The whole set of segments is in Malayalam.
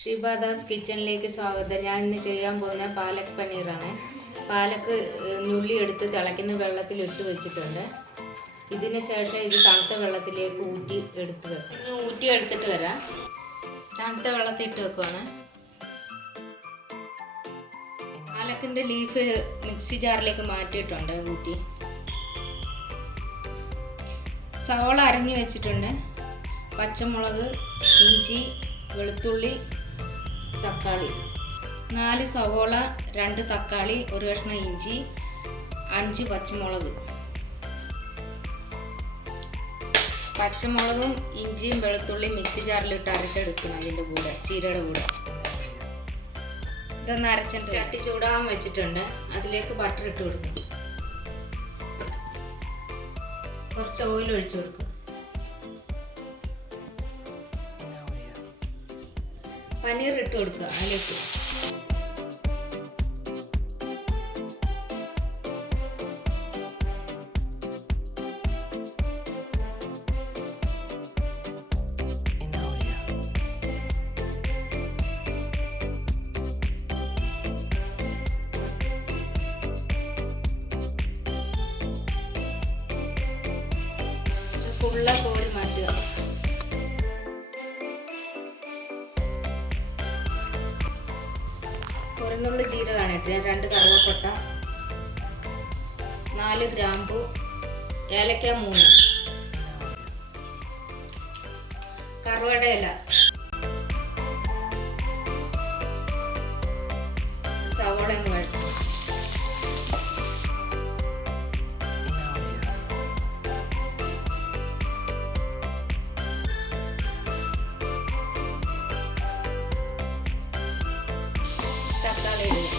ഷിബാദാസ് കിച്ചണിലേക്ക് സ്വാഗതം. ഞാൻ ഇന്ന് ചെയ്യാൻ പോകുന്ന പാലക് പനീറാണ്. പാലക്ക് നുള്ളി എടുത്ത് തിളയ്ക്കുന്ന വെള്ളത്തിൽ ഇട്ട് വെച്ചിട്ടുണ്ട്. ഇതിന് ശേഷം ഇത് തണുത്ത വെള്ളത്തിലേക്ക് ഊറ്റി എടുത്തിട്ട് വരാം. തണുത്ത വെള്ളത്തിൽ ഇട്ട് വെക്കുവാണ്. പാലക്കിൻ്റെ ലീഫ് മിക്സി ജാറിലേക്ക് മാറ്റിയിട്ടുണ്ട് ഊറ്റി. സവോള അരിഞ്ഞു വെച്ചിട്ടുണ്ട്. പച്ചമുളക്, ഇഞ്ചി, വെളുത്തുള്ളി, തക്കാളി, 4 സവോള, 2 തക്കാളി, 1 കഷ്ണം ഇഞ്ചി, 5 പച്ചമുളക്. പച്ചമുളകും ഇഞ്ചിയും വെളുത്തുള്ളിയും മിക്സി ജാറിലിട്ട് അരച്ചെടുക്കണം. അതിൻ്റെ കൂടെ ചീരയുടെ കൂടെ ഇതൊന്ന് അരച്ചിട്ട് ചട്ടി ചൂടാകാൻ വെച്ചിട്ടുണ്ട്. അതിലേക്ക് ബട്ടർ ഇട്ട് കൊടുക്കും. കുറച്ച് ഓയിൽ ഒഴിച്ചു കൊടുക്കും. പനീർ ഇട്ട് കൊടുക്കുക. അതിലേക്ക് ഫുള്ള കോരി മാറ്റുക. കുറഞ്ഞുള്ള ജീരകമാണ് ഇട്ട്. 2 കറുവപ്പട്ട, 4 ഗ്രാമ്പു, ഏലക്ക 3, കറുവട ഇല, സവോള എന്ന് വഴറ്റും. തക്കാളി ഇടുക.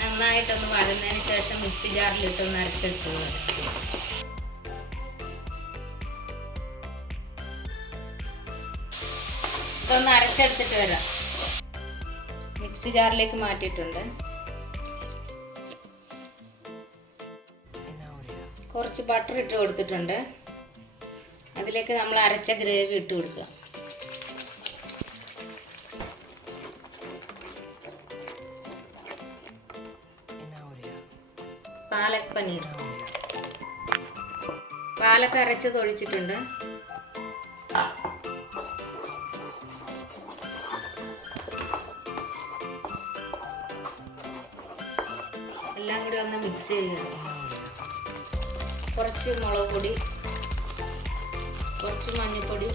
നന്നായിട്ടൊന്ന് വഴന്നതിന് ശേഷം മിക്സി ജാറിലിട്ടൊന്ന് അരച്ചെടുക്കുക. ഇതൊന്ന് അരച്ചെടുത്തിട്ട് വരാം. മിക്സി ജാറിലേക്ക് മാറ്റിയിട്ടുണ്ട്. കുറച്ച് ബട്ടർ ഇട്ട് കൊടുത്തിട്ടുണ്ട്. അതിലേക്ക് നമ്മൾ അരച്ച ഗ്രേവി ഇട്ട് കൊടുക്കുക. പാലക് പനീർ, പാലക്ക് അരച്ചത് ഒഴിച്ചിട്ടുണ്ട്. എല്ലാം കൂടി ഒന്ന് മിക്സ് ചെയ്യുക. കുറച്ച് മുളക് പൊടി, കുറച്ച് മഞ്ഞൾപ്പൊടി,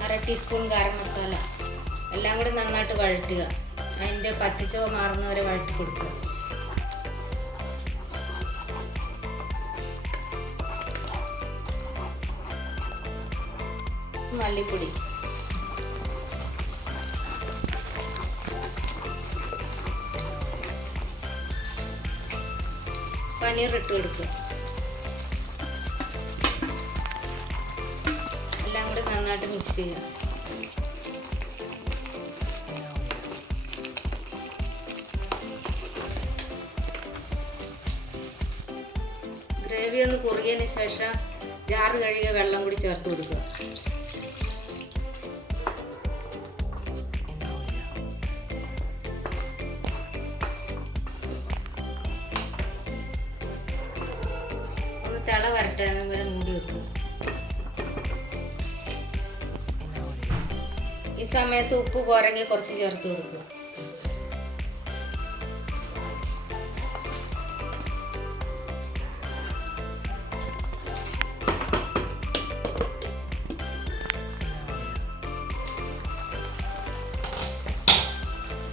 1/2 ടീസ്പൂൺ ഗരം മസാല, എല്ലാം കൂടി നന്നായിട്ട് വഴറ്റുക. അതിൻ്റെ പച്ചച്ചവ മാറുന്നവരെ വഴറ്റി കൊടുക്കുക. മല്ലിപ്പൊടി, പനീർ ഇട്ട് കൊടുക്കുക. എല്ലാം കൂടി നന്നായിട്ട് മിക്സ് ചെയ്യുക. ഗ്രേവി ഒന്ന് കുറുകിയതിന് ശേഷം ജാറ് കഴുകിയ വെള്ളം കൂടി ചേർത്ത് കൊടുക്കുക. തിള വരട്ടെ വരെ മൂടി വെക്കുക. ഈ സമയത്ത് ഉപ്പ് പോരെങ്കിൽ കുറച്ച് ചേർത്ത് കൊടുക്കുക.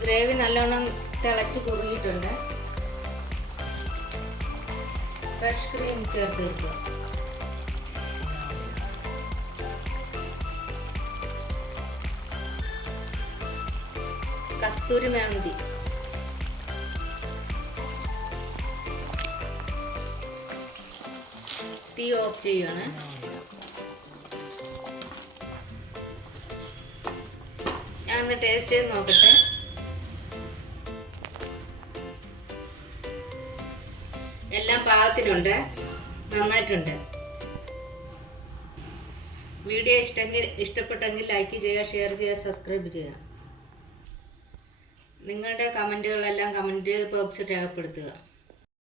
ഗ്രേവി നല്ലോണം തിളച്ച് കുറുകിയിട്ടുണ്ട്. ഫ്രഷ് ക്രീം ചേർത്ത് കൊടുക്കുക. കസ്തൂരി മേന്തി, തീ ഓഫ് ചെയ്യാണ്. ഞാൻ ഒന്ന് ടേസ്റ്റ് ചെയ്ത് നോക്കട്ടെ. എല്ലാം പാകത്തിനുണ്ട്, നന്നായിട്ടുണ്ട്. വീഡിയോ ഇഷ്ടപ്പെട്ടെങ്കിൽ ലൈക്ക് ചെയ്യുക, ഷെയർ ചെയ്യുക, സബ്സ്ക്രൈബ് ചെയ്യുക. നിങ്ങളുടെ കമൻറ്റുകളെല്ലാം കമൻറ്റ് ബോക്സിൽ രേഖപ്പെടുത്തുക.